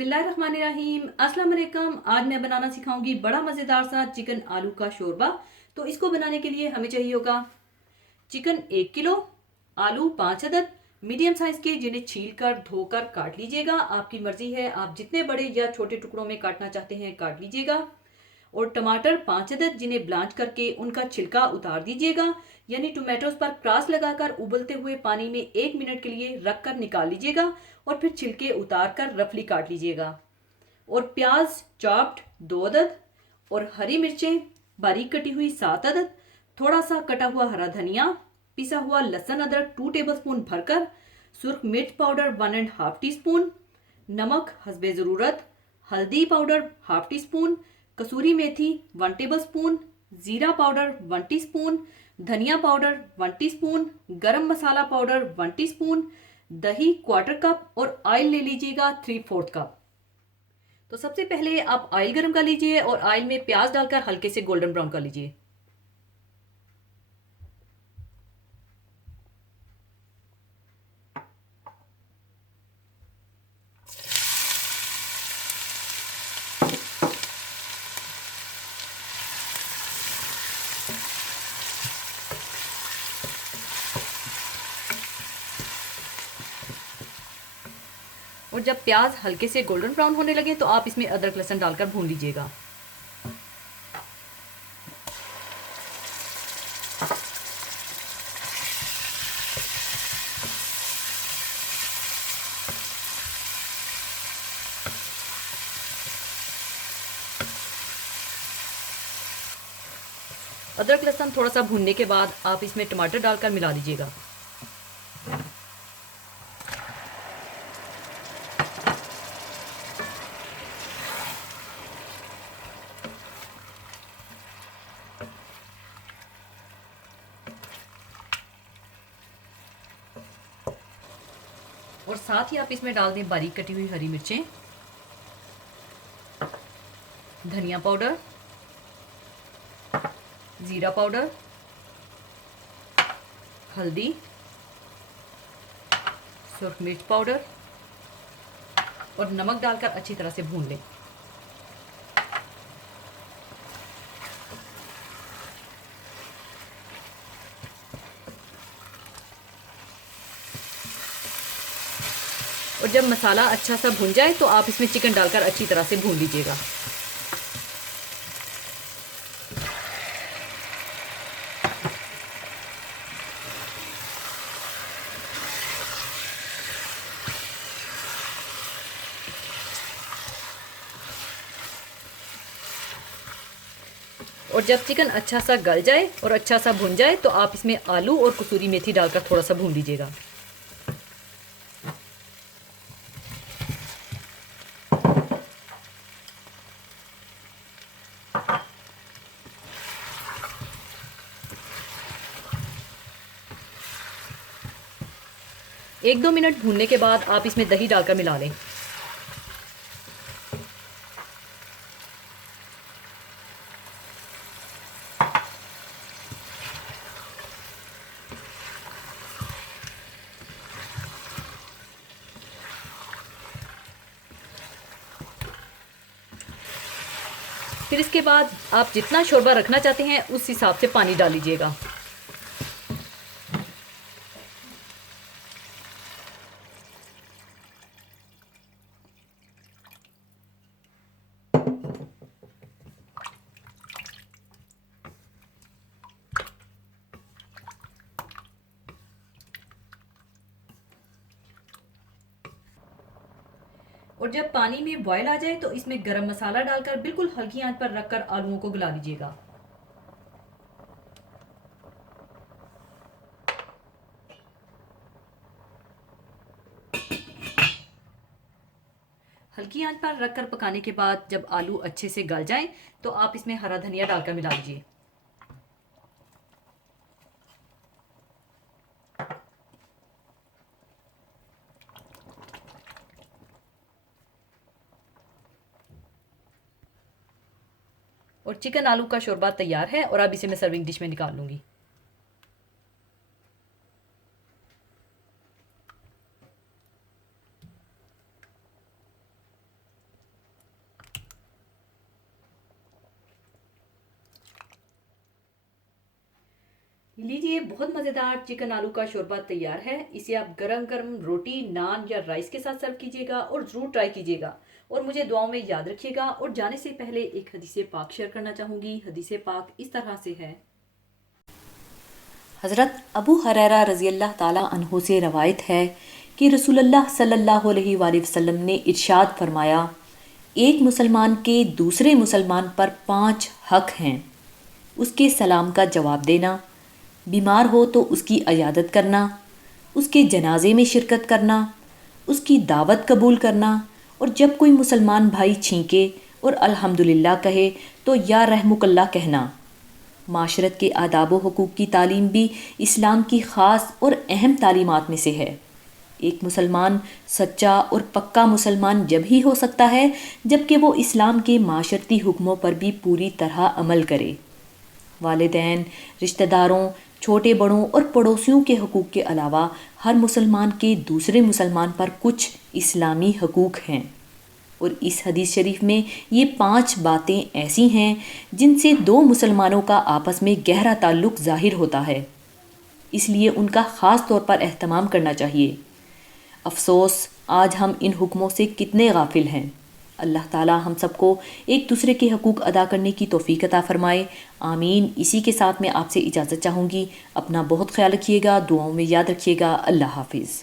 बिस्मिल्लाहिर्रहमानिर्रहीम। अस्सलाम वालेकुम। आज मैं बनाना सिखाऊंगी बड़ा मज़ेदार सा चिकन आलू का शोरबा। तो इसको बनाने के लिए हमें चाहिए होगा चिकन 1 किलो, आलू 5 अदद मीडियम साइज़ के, जिन्हें छील कर धोकर काट लीजिएगा। आपकी मर्ज़ी है, आप जितने बड़े या छोटे टुकड़ों में काटना चाहते हैं काट लीजिएगा। और टमाटर 5 अदद, जिन्हें ब्लांच करके उनका छिलका उतार दीजिएगा, यानी टोमेटोज पर क्रॉस लगाकर उबलते हुए पानी में 1 मिनट के लिए रख कर निकाल लीजिएगा और फिर छिलके उतार कर रफली काट लीजिएगा। और प्याज चॉप्ड 2 अदद और हरी मिर्चें बारीक कटी हुई 7 अदद, थोड़ा सा कटा हुआ हरा धनिया, पिसा हुआ लहसुन अदरक 2 टेबलस्पून भरकर, सुर्ख मिर्च पाउडर 1.5 टीस्पून, नमक हस्बे ज़रूरत, हल्दी पाउडर 1/2 टीस्पून, कसूरी मेथी 1 टेबलस्पून, ज़ीरा पाउडर 1 टीस्पून, धनिया पाउडर 1 टीस्पून, गरम मसाला पाउडर 1 टीस्पून, दही 1/4 कप और ऑयल ले लीजिएगा 3/4 कप। तो सबसे पहले आप ऑयल गर्म कर लीजिए और ऑयल में प्याज डालकर हल्के से गोल्डन ब्राउन कर लीजिए। और जब प्याज हल्के से गोल्डन ब्राउन होने लगे तो आप इसमें अदरक लहसुन डालकर भून लीजिएगा। अदरक लहसुन थोड़ा सा भूनने के बाद आप इसमें टमाटर डालकर मिला लीजिएगा। और साथ ही आप इसमें डाल दें बारीक कटी हुई हरी मिर्चें, धनिया पाउडर, ज़ीरा पाउडर, हल्दी, सुर्ख मिर्च पाउडर और नमक डालकर अच्छी तरह से भून लें। और जब मसाला अच्छा सा भुन जाए तो आप इसमें चिकन डालकर अच्छी तरह से भून लीजिएगा। और जब चिकन अच्छा सा गल जाए और अच्छा सा भुन जाए तो आप इसमें आलू और कसूरी मेथी डालकर थोड़ा सा भून लीजिएगा। एक दो मिनट भूनने के बाद आप इसमें दही डालकर मिला लें। फिर इसके बाद आप जितना शोरबा रखना चाहते हैं उस हिसाब से पानी डाल लीजिएगा। और जब पानी में बॉयल आ जाए तो इसमें गरम मसाला डालकर बिल्कुल हल्की आंच पर रखकर आलूओं को गला लीजिएगा। हल्की आंच पर रखकर पकाने के बाद जब आलू अच्छे से गल जाएं तो आप इसमें हरा धनिया डालकर मिला लीजिए। और चिकन आलू का शोरबा तैयार है और अब इसे मैं सर्विंग डिश में निकाल लूँगी। लीजिए, बहुत मज़ेदार चिकन आलू का शोरबा तैयार है। इसे आप गरम गरम रोटी, नान या राइस के साथ सर्व कीजिएगा और ज़रूर ट्राई कीजिएगा और मुझे दुआओं में याद रखिएगा। और जाने से पहले एक हदीसे पाक शेयर करना चाहूँगी। हदीसे पाक इस तरह से है। हज़रत अबू हुरैरा रज़ी अल्लाह ताला अन्हु से रवायत है कि रसूलुल्लाह सल्लल्लाहु अलैहि वसल्लम ने इरशाद फरमाया, एक मुसलमान के दूसरे मुसलमान पर 5 हक हैं। उसके सलाम का जवाब देना, बीमार हो तो उसकी अयादत करना, उसके जनाजे में शिरकत करना, उसकी दावत कबूल करना और जब कोई मुसलमान भाई छींके और अल्हम्दुलिल्लाह कहे तो या रहमुकल्लाह कहना। माशरत के आदाब व हुकूक की तालीम भी इस्लाम की ख़ास और अहम तालीमात में से है। एक मुसलमान सच्चा और पक्का मुसलमान जब ही हो सकता है जबकि वो इस्लाम के माशरती हुक्मों पर भी पूरी तरह अमल करे। वालिदैन, रिश्तेदारों, छोटे बड़ों और पड़ोसियों के हकूक़ के अलावा हर मुसलमान के दूसरे मुसलमान पर कुछ इस्लामी हकूक़ हैं और इस हदीस शरीफ में ये 5 बातें ऐसी हैं जिनसे 2 मुसलमानों का आपस में गहरा ताल्लुक़ ज़ाहिर होता है, इसलिए उनका ख़ास तौर पर एहतमाम करना चाहिए। अफ़सोस, आज हम इन हुक्मों से कितने गाफिल हैं। अल्लाह ताला हम सबको एक दूसरे के हकूक़ अदा करने की तौफ़ीक अता फ़रमाए। आमीन। इसी के साथ मैं आपसे इजाज़त चाहूँगी। अपना बहुत ख्याल रखिएगा, दुआओं में याद रखिएगा। अल्लाह हाफ़िज़।